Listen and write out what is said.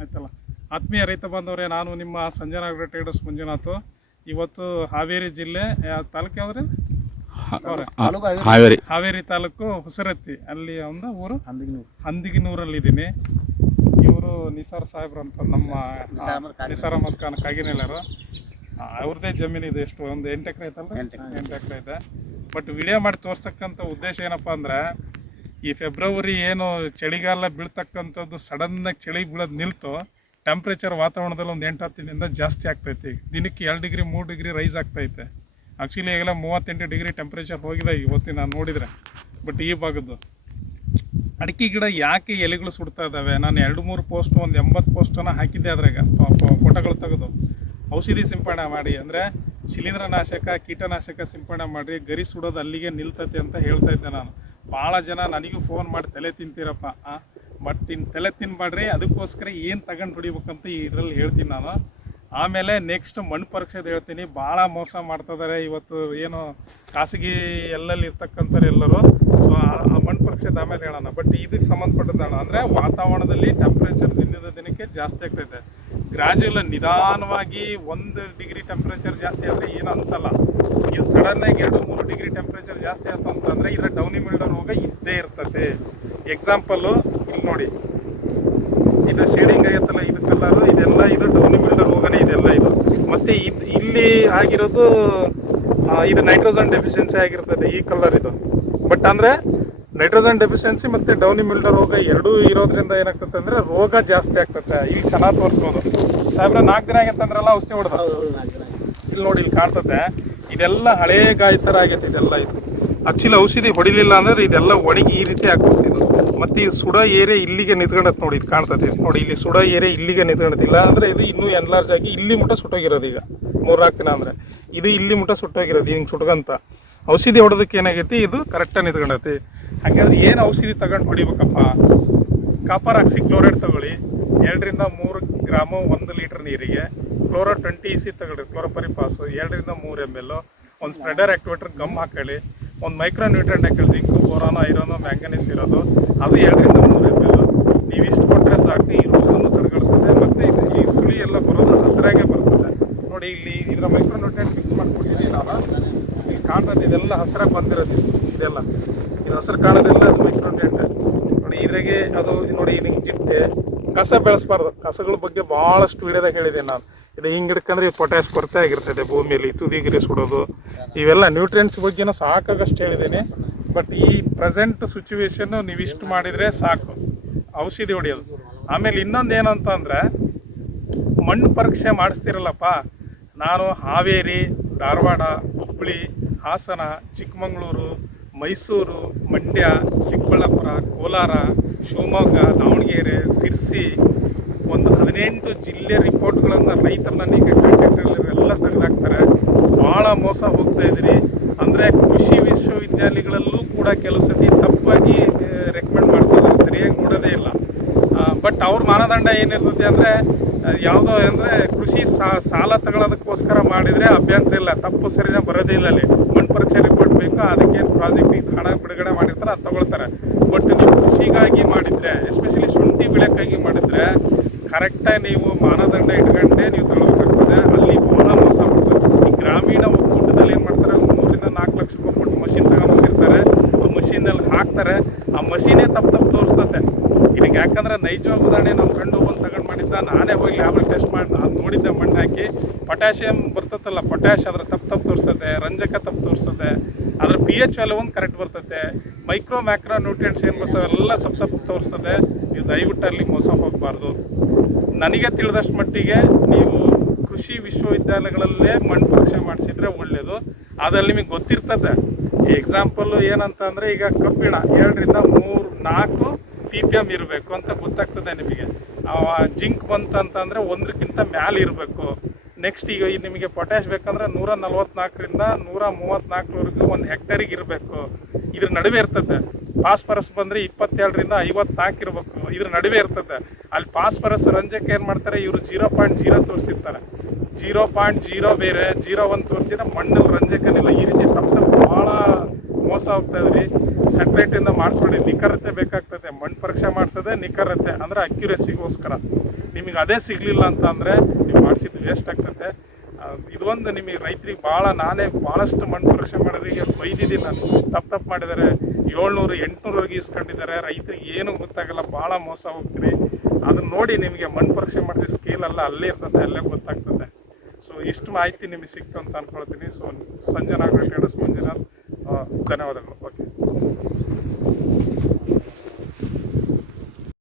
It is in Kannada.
ಆಯ್ತಲ್ಲ? ಆತ್ಮೀಯ ರೈತ ಬಾಂಧವರೇ ನಾನು ನಿಮ್ಮ ಸಂಜನಾ ಟ್ರೇಡರ್ಸ್ ಮಂಜುನಾಥ್. ಇವತ್ತು ಹಾವೇರಿ ಜಿಲ್ಲೆ ತಾಲೂಕು ಯಾವ್ದ್ರಿ? ಹಾವೇರಿ. ಹಾವೇರಿ. ತಾಲೂಕು ಹೊಸರತ್ತಿ. ಅಲ್ಲಿ ಒಂದು ಊರು? ಹಂದಿಗಿನೂರಲ್ಲಿದ್ದೀನಿ. ಇವರು ನಿಸಾರ್ ಸಾಹೇಬ್ರು ಅಂತ ನಮ್ಮ ನಿಸಾರ್ ಅಹಮದ್ ಖಾನ್ ಕಾಗಿನೆಲ್ಲರು. ಅವ್ರದ್ದೇ ಜಮೀನು ಇದೆ ಎಷ್ಟು ಒಂದು ಎಂಟು ಎಕರೆ ಐತಲ್ಲ ಎಂಟು ಎಕರೆ. ಇದೆ. ಬಟ್ ವಿಡಿಯೋ ಮಾಡಿ ತೋರ್ಸಕ್ಕಂಥ ಉದ್ದೇಶ ಏನಪ್ಪ ಅಂದ್ರೆ ಈ ಫೆಬ್ರವರಿ ಏನು ಚಳಿಗಾಲ ಬೀಳ್ತಕ್ಕಂಥದ್ದು ಸಡನ್ನಾಗಿ ಚಳಿ ಬೀಳೋದು ನಿಲ್ತು ಟೆಂಪ್ರೇಚರ್ ವಾತಾವರಣದಲ್ಲಿ ಒಂದು ಎಂಟು ಹತ್ತು ದಿನದಿಂದ ಜಾಸ್ತಿ ಆಗ್ತೈತಿ. ದಿನಕ್ಕೆ ಎರಡು ಡಿಗ್ರಿ, ಮೂರು ಡಿಗ್ರಿ ರೈಸ್ ಆಗ್ತೈತೆ. ಆ್ಯಕ್ಚುಲಿ ಈಗೆಲ್ಲ ಮೂವತ್ತೆಂಟು ಡಿಗ್ರಿ ಟೆಂಪ್ರೇಚರ್ ಹೋಗಿದೆ ಇವತ್ತಿನ ನಾನು ನೋಡಿದರೆ. ಬಟ್ ಈ ಭಾಗದ್ದು ಅಡಿಕೆ ಗಿಡ ಯಾಕೆ ಎಲೆಗಳು ಸುಡ್ತಾ ಇದ್ದಾವೆ ನಾನು ಎರಡು ಮೂರು ಪೋಸ್ಟ್ ಒಂದು ಎಂಬತ್ತು ಪೋಸ್ಟನ್ನು ಹಾಕಿದ್ದೆ ಅದ್ರಾಗ. ಫೋಟೋಗಳು ತೆಗೆದು. ಔಷಧಿ ಸಿಂಪಡಣೆ ಮಾಡಿ, ಅಂದರೆ ಶಿಲೀಂಧ್ರನಾಶಕ, ಕೀಟನಾಶಕ ಸಿಂಪಡಣೆ ಮಾಡಿ ಗರಿ ಸುಡೋದು ಅಲ್ಲಿಗೆ ನಿಲ್ತತೆ ಅಂತ ಹೇಳ್ತಾ ಇದ್ದೆ ನಾನು. ಭಾಳ ಜನ ನನಗೂ ಫೋನ್ ಮಾಡಿ ತಲೆ ತಿಂತೀರಪ್ಪ ಬಟ್ ಇನ್ನು ತಲೆ ತಿನ್ಬೇಡ್ರಿ ಅದಕ್ಕೋಸ್ಕರ ಏನು ತಗೊಂಡು ಹೊಡಿಬೇಕಂತ ಇದರಲ್ಲಿ ಹೇಳ್ತೀನಿ ನಾನು. ಆಮೇಲೆ ನೆಕ್ಸ್ಟ್ ಮಣ್ಣು ಪರೀಕ್ಷೆದು ಹೇಳ್ತೀನಿ. ಭಾಳ ಮೋಸ ಮಾಡ್ತಾ ಇದಾರೆ ಇವತ್ತು ಏನು ಖಾಸಗಿ ಎಲ್ಲಲ್ಲಿ ಇರ್ತಕ್ಕಂಥವ್ರು ಎಲ್ಲರೂ. ಸೊ ಆ ಮಣ್ಣು ಪರೀಕ್ಷೆದು ಆಮೇಲೆ ಹೇಳೋಣ. ಬಟ್ ಇದಕ್ಕೆ ಸಂಬಂಧಪಟ್ಟದ್ದಾಣ ಅಂದರೆ ವಾತಾವರಣದಲ್ಲಿ ಟೆಂಪ್ರೇಚರ್ ದಿನದ ದಿನಕ್ಕೆ ಜಾಸ್ತಿ ಆಗ್ತೈತೆ. ಗ್ರಾಜುಯಲ್ ನಿಧಾನವಾಗಿ ಒಂದು ಡಿಗ್ರಿ ಟೆಂಪ್ರೇಚರ್ ಜಾಸ್ತಿ ಆದರೆ ಏನು ಅನಿಸಲ್ಲ. ಇದು ಸಡನ್ನಾಗಿ ಎರಡು ಜಾಸ್ತಿ ಆಯ್ತು ಅಂತಂದರೆ ಇದರ ಡೌನಿ ಮಿಲ್ಡರ್ ರೋಗ ಇದ್ದೇ ಇರ್ತದೆ. ಎಕ್ಸಾಂಪಲ್ಲು ಇಲ್ಲಿ ನೋಡಿ. ಇದು ಶೇಡಿಂಗ್ ಆಗೈತಲ್ಲ ಇದು ಕಲರ್ ಇದೆಲ್ಲ ಇದು ಡೌನಿ ಮಿಲ್ಡರ್ ರೋಗನೇ ಇದೆಲ್ಲ ಇದು. ಮತ್ತು ಇದು ಇಲ್ಲಿ ಆಗಿರೋದು ಇದು ನೈಟ್ರೋಜನ್ ಡೆಫಿಷಿಯನ್ಸಿ ಆಗಿರ್ತದೆ ಈ ಕಲರ್ ಇದು. ಬಟ್ ಅಂದರೆ ನೈಟ್ರೋಜನ್ ಡೆಫಿಷಿಯನ್ಸಿ ಮತ್ತು ಡೌನಿ ಮಿಲ್ಡರ್ ರೋಗ ಎರಡೂ ಇರೋದ್ರಿಂದ ಏನಾಗ್ತದೆ ಅಂದರೆ ರೋಗ ಜಾಸ್ತಿ ಆಗ್ತದೆ. ಈಗ ಚೆನ್ನಾಗಿ ತೋರಿಸ್ಬೋದು. ಸಾಹೇಬ್ರೆ ನಾಲ್ಕು ದಿನ ಆಗೈತಂದ್ರಲ್ಲ ಔಷಧಿ ಹೊಡೆದ? ಇಲ್ಲಿ ನೋಡಿ ಇಲ್ಲಿ ಕಾಣ್ತದೆ. ಇದೆಲ್ಲ ಹಳೆ ಗಾಯ ಥರ ಆಗೈತೆ, ಇದೆಲ್ಲ ಇದು. ಆ್ಯಕ್ಚುಲಿ ಔಷಧಿ ಹೊಡಿಲಿಲ್ಲ ಅಂದ್ರೆ ಇದೆಲ್ಲ ಒಣಗಿ ಈ ರೀತಿ ಆಗ್ತಿದ್ದು ಮತ್ತೆ ಈ ಸುಡ ಏರೆ ಇಲ್ಲಿಗೆ ನಿಂತ್ಕೊಂಡತ್ ನೋಡಿ, ಇದು ಕಾಣ್ತದೆ ನೋಡಿ, ಇಲ್ಲಿ ಸುಡ ಏರೆ ಇಲ್ಲಿಗೆ ನಿದ್ಗಣದಿಲ್ಲ ಅಂದ್ರೆ ಇದು ಇನ್ನೂ ಎನ್ಲಾರ್ಜ್ ಆಗಿ ಇಲ್ಲಿ ಮುಟ ಸುಟ್ಟೋಗಿರೋದು ಈಗ. ಮೂರ್ನಾಲ್ಕು ದಿನ ಅಂದ್ರೆ. ಇದು ಇಲ್ಲಿ ಮುಟ ಸುಟ್ಟೋಗಿರೋದು, ಹಿಂಗೆ ಸುಟ್ಕಂತ. ಔಷಧಿ ಹೊಡೋದಕ್ಕೆ ಏನಾಗೈತಿ, ಇದು ಕರೆಕ್ಟಾಗಿ ನಿಂತ್ಕೊಂಡೈತಿ. ಹಾಗಾದ್ರೆ ಏನು ಔಷಧಿ ತಗೊಂಡು ಹೊಡಿಬೇಕಪ್ಪ? ಕಾಪರ್ ಆಕ್ಸಿ ಕ್ಲೋರೈಡ್ ತಗೊಳ್ಳಿ. ಎರಡರಿಂದ ಮೂರು ಗ್ರಾಮು ಒಂದು ಲೀಟರ್ ನೀರಿಗೆ. ಕ್ಲೋರೋ ಟ್ವೆಂಟಿ ಇ ಸಿ ತಗೊಳ್ಳಿ ಕ್ಲೋರೋಪರಿಪಾಸು ಎರಡರಿಂದ ಮೂರು ಎಂ ಎಲ್ ಒಂದು ಸ್ಪ್ರೆಡರ್ ಆಕ್ಟಿವೇಟರ್ ಗಮ್ ಹಾಕೊಳ್ಳಿ, ಒಂದು ಮೈಕ್ರೋ ನ್ಯೂಟ್ರೆಂಟ್ ಹಾಕೊಳ್ಳಿ, ಜಿಂಕು, ಬೋರಾನ, ಐರನು ಮ್ಯಾಂಗನೀಸ್ ಇರೋದು, ಅದು ಎರಡರಿಂದ ಮೂರು ಎಂ ಎಲ್ ನೀವು ಇಷ್ಟು ಕೊಟ್ಟರೆ ಸಾಕು, ಈ ರೋಗವನ್ನು ತಡೆಗಳ್ತದೆ ಮತ್ತು ಈ ಸುಳಿ ಎಲ್ಲ ಬರೋದು ಹಸಿರಾಗೆ ಬರ್ತದೆ. ನೋಡಿ, ಇಲ್ಲಿ ಇದರ ಮೈಕ್ರೋ ನ್ಯೂಟ್ರೆಂಟ್ ಮಿಕ್ಸ್ ಮಾಡ್ಕೊಂಡಿದ್ದೀನಿ ನಾನು. ಇಲ್ಲಿ ಕಾಣೋದು ಇದೆಲ್ಲ ಹಸಿರಾಗಿ ಬಂದಿರೋದು ಇದೆಲ್ಲ. ಇದು ಹಸಿರು ಕಾಣೋದೆಲ್ಲ ಅದು ಮೈಕ್ರೋ ನ್ಯೂಟ್ರೆಂಟ್ ನೋಡಿ, ಇದ್ರಾಗೆ ಅದು, ನೋಡಿ, ಇದು ಚಿಟ್ಟೆ ಕಸ ಬೆಳೆಸ್ಬಾರ್ದು. ಕಸಗಳ ಬಗ್ಗೆ ಭಾಳಷ್ಟು ವಿಡಿಯೋದಾಗ ಹೇಳಿದ್ದೀನಿ ನಾನು. ಇದು ಹಿಂಗೆ ಹಿಡ್ಕಂದ್ರೆ ಈ ಪೊಟ್ಯಾಶ್ ಕೊರತೆ ಆಗಿರ್ತದೆ ಭೂಮಿಯಲ್ಲಿ, ತುದಿಗಿರಿ ಸುಡೋದು. ಇವೆಲ್ಲ ನ್ಯೂಟ್ರಿಯೆಂಟ್ಸ್ ಬಗ್ಗೆನೂ ಸಾಕಾಗಷ್ಟು ಹೇಳಿದ್ದೀನಿ. ಬಟ್ ಈ ಪ್ರೆಸೆಂಟ್ ಸಿಚುವೇಶನ್ನು ನೀವು ಇಷ್ಟು ಮಾಡಿದರೆ ಸಾಕು. ಔಷಧಿ ಹೊಡೆಯೋದು. ಆಮೇಲೆ ಇನ್ನೊಂದು ಏನು ಮಣ್ಣು ಪರೀಕ್ಷೆ ಮಾಡಿಸ್ತಿರಲ್ಲಪ್ಪ. ನಾನು ಹಾವೇರಿ, ಧಾರವಾಡ ಹುಬ್ಬಳ್ಳಿ ಹಾಸನ, ಚಿಕ್ಕಮಗಳೂರು ಮೈಸೂರು, ಮಂಡ್ಯ, ಚಿಕ್ಕಬಳ್ಳಾಪುರ, ಕೋಲಾರ, ಶಿವಮೊಗ್ಗ, ದಾವಣಗೆರೆ, ಸಿರ್ಸಿ ಒಂದು ಹದಿನೆಂಟು ಜಿಲ್ಲೆ ರಿಪೋರ್ಟ್ಗಳನ್ನು ರೈತರು ನನಗೆ ಎಲ್ಲ ತೆಗೆದಾಕ್ತಾರೆ ಭಾಳ ಮೋಸ ಹೋಗ್ತಾ ಇದ್ದೀರಿ. ಅಂದರೆ ಕೃಷಿ ವಿಶ್ವವಿದ್ಯಾಲಯಗಳಲ್ಲೂ ಕೂಡ ಕೆಲವು ಸತಿ ತಪ್ಪಾಗಿ ರೆಕಮೆಂಡ್ ಮಾಡ್ತಾರೆ ಸರಿಯಾಗಿ ನೋಡೋದೇ ಇಲ್ಲ. ಬಟ್ ಅವ್ರ ಮಾನದಂಡ ಏನಿರ್ತದೆ ಅಂದರೆ ಯಾವುದೋ ಅಂದರೆ ಕೃಷಿ ಸಾಲ ತಗೊಳ್ಳೋದಕ್ಕೋಸ್ಕರ ಮಾಡಿದರೆ ಅಭ್ಯಂತರ ಇಲ್ಲ. ತಪ್ಪು ಸರಿನ ಬರೋದೇ ಇಲ್ಲ ಅಲ್ಲಿ. ಮಣ್ಣು ಪರೀಕ್ಷೆ ರಿಪೋರ್ಟ್ ಬೇಕು, ಅದಕ್ಕೇನು ಪ್ರಾಜೆಕ್ಟಿಗೆ ಹಣ ಬಿಡುಗಡೆ ಮಾಡಿರ್ತಾರೆ ಅದು ತಗೊಳ್ತಾರೆ. ಬಟ್ ನೀವು ಕೃಷಿಗಾಗಿ ಮಾಡಿದರೆ ಎಸ್ಪೆಷಲಿ ಶುಂಠಿ ಬೆಳೆಕ್ಕಾಗಿ ಮಾಡಿದರೆ ಕರೆಕ್ಟಾಗಿ ನೀವು ಮಾನದಂಡ ಇಟ್ಕೊಂಡೆ ನೀವು ತಗೊಳ್ಬೇಕಾಗ್ತದೆ. ಅಲ್ಲಿ ಭಾಳ ಮೋಸ ಮಾಡ್ತಾರೆ. ಈ ಗ್ರಾಮೀಣ ಒಕ್ಕೂಟದಲ್ಲಿ ಏನು ಮಾಡ್ತಾರೆ, ಒಂದು ಮೂರರಿಂದ ನಾಲ್ಕು ಲಕ್ಷ ರೂಪಾಯಿ ಕೊಟ್ಟು ಮಷಿನ್ ತಗೊಂಡ್ಬಂದಿರ್ತಾರೆ ಆ ಮಷೀನಲ್ಲಿ ಹಾಕ್ತಾರೆ. ಆ ಮಷೀನೇ ತಪ್ಪು ತಪ್ಪು ತೋರಿಸುತ್ತೆ. ಇದಕ್ಕೆ ಯಾಕಂದ್ರೆ ನೈಜ ಉದಾಹರಣೆ, ನಮ್ಮ ಫ್ರೆಂಡ್ ಮಾಡಿದ್ದ ನಾನೇ ಹೋಗಿ ಲ್ಯಾಬಲ್ಲಿ ಟೆಸ್ಟ್ ಮಾಡಿ, ನಾನು ನೋಡಿದ್ದೆ ಮಣ್ಣು ಹಾಕಿ. ಪೊಟ್ಯಾಷಿಯಮ್ ಬರ್ತತ್ತಲ್ಲ ಪೊಟ್ಯಾಷ್ ಅದ್ರ ತಪ್ಪು ತಪ್ಪು ತೋರಿಸುತ್ತೆ, ರಂಜಕ ತಪ್ಪು ತೋರಿಸುತ್ತೆ, ಅದ್ರ ಪಿ ಎಚ್ ಒಂದು ಕರೆಕ್ಟ್ ಬರ್ತದೆ ಮೈಕ್ರೋ ಮ್ಯಾಕ್ರೋ ನ್ಯೂಟ್ರಿಯೆಂಟ್ಸ್ ಏನು ಬರ್ತವೆ ಎಲ್ಲ ತಪ್ಪು ತಪ್ಪು ತೋರಿಸ್ತದೆ ನೀವು ದಯವಿಟ್ಟು ಅಲ್ಲಿ ಮೋಸ ಹೋಗಬಾರ್ದು. ನನಗೆ ತಿಳಿದಷ್ಟು ಮಟ್ಟಿಗೆ ನೀವು ಕೃಷಿ ವಿಶ್ವವಿದ್ಯಾಲಯಗಳಲ್ಲೇ ಮಣ್ಣು ಪರೀಕ್ಷೆ ಮಾಡಿಸಿದ್ರೆ ಒಳ್ಳೆಯದು ಅದರಲ್ಲಿ ನಿಮಗೆ ಗೊತ್ತಿರ್ತದೆ. ಎಕ್ಸಾಂಪಲ್ಲು ಏನಂತ ಅಂದರೆ ಈಗ ಕಬ್ಬಿಣ ಎರಡರಿಂದ ಮೂರು ನಾಲ್ಕು ಪಿ ಪಿ ಎಂ ಇರಬೇಕು ಅಂತ ಗೊತ್ತಾಗ್ತದೆ ನಿಮಗೆ. ಜಿಂಕ್ ಬಂತಂತಂದರೆ ಒಂದಕ್ಕಿಂತ ಮ್ಯಾಲೆ ಇರಬೇಕು. ನೆಕ್ಸ್ಟ್ ಈಗ ನಿಮಗೆ ಪೊಟ್ಯಾಶ್ ಬೇಕಂದ್ರೆ ನೂರ ನಲ್ವತ್ನಾಲ್ಕರಿಂದ ನೂರ ಮೂವತ್ತ್ನಾಲ್ಕರವರೆಗೂ ಒಂದು ಹೆಕ್ಟರಿಗೆ ಇರಬೇಕು. ಇದ್ರ ನಡುವೆ ಇರ್ತದೆ. ಫಾಸ್ಫರಸ್ ಬಂದರೆ ಇಪ್ಪತ್ತೇಳರಿಂದ ಐವತ್ನಾಲ್ಕು ಇರಬೇಕು. ಇದ್ರ ನಡುವೆ ಇರ್ತದೆ. ಅಲ್ಲಿ ಫಾಸ್ಫರಸ್ ರಂಜಕ್ಕೆ ಏನು ಮಾಡ್ತಾರೆ? ಇವರು ಜೀರೋ ಪಾಯಿಂಟ್ ಜೀರೋ ತೋರಿಸಿರ್ತಾರೆ. ಜೀರೋ ಪಾಯಿಂಟ್ ಜೀರೋ ಬೇರೆ, ಜೀರೋ ಒಂದು ತೋರಿಸಿದ್ರೆ ಮಣ್ಣಲ್ಲಿ ರಂಜಕನಿಲ್ಲ. ಈ ರೀತಿ ತಪ್ಪು ತಪ್ಪು ಭಾಳ ಮೋಸ ಹೋಗ್ತಾ ಇದ್ರಿ ಇಂದ ಮಾಡಿಸ್ಬೇಡಿ. ನಿಖರತೆ ಬೇಕಾಗ್ತದೆ. ಮಣ್ಣು ಪರೀಕ್ಷೆ ಮಾಡಿಸೋದೇ ನಿಖರತೆ ಅಂದರೆ ಅಕ್ಯುರೇಸಿಗೋಸ್ಕರ. ನಿಮಗೆ ಅದೇ ಸಿಗಲಿಲ್ಲ ಅಂತ ಅಂದರೆ ನೀವು ಮಾಡಿಸಿದ್ದು ವೇಸ್ಟ್ ಆಗ್ತದೆ. ಇದೊಂದು ನಿಮಗೆ ರೈತರಿಗೆ ಭಾಳ, ನಾನೇ ಭಾಳಷ್ಟು ಮಣ್ಣು ಪರೀಕ್ಷೆ ಮಾಡೋರಿಗೆ ಬೈದಿದ್ದೀನಿ ನಾನು. ತಪ್ಪು ತಪ್ಪು ಮಾಡಿದ್ದಾರೆ. ಏಳ್ನೂರು, ಎಂಟುನೂರವರೆಗೆ ಇಸ್ಕೊಂಡಿದ್ದಾರೆ ರೈತರಿಗೆ ಏನು ಗೊತ್ತಾಗಲ್ಲ. ಭಾಳ ಮೋಸ ಹೋಗ್ತೀರಿ. ಅದನ್ನು ನೋಡಿ ನಿಮಗೆ ಮಣ್ಣು ಪರೀಕ್ಷೆ ಮಾಡಿದ ಸ್ಕೇಲ್ ಎಲ್ಲ ಅಲ್ಲೇ ಇರ್ತದೆ, ಅಲ್ಲೇ ಗೊತ್ತಾಗ್ತದೆ. ಸೊ ಇಷ್ಟು ಮಾಹಿತಿ ನಿಮಗೆ ಸಿಕ್ತು ಅಂತ ಅಂದ್ಕೊಳ್ತೀನಿ ಸೊ ಸಂಜನಾ ಗಂಟೆ ಮಂಜುನಾಥ್ ಆ, ಧನ್ಯವಾದಗಳು ಓಕೆ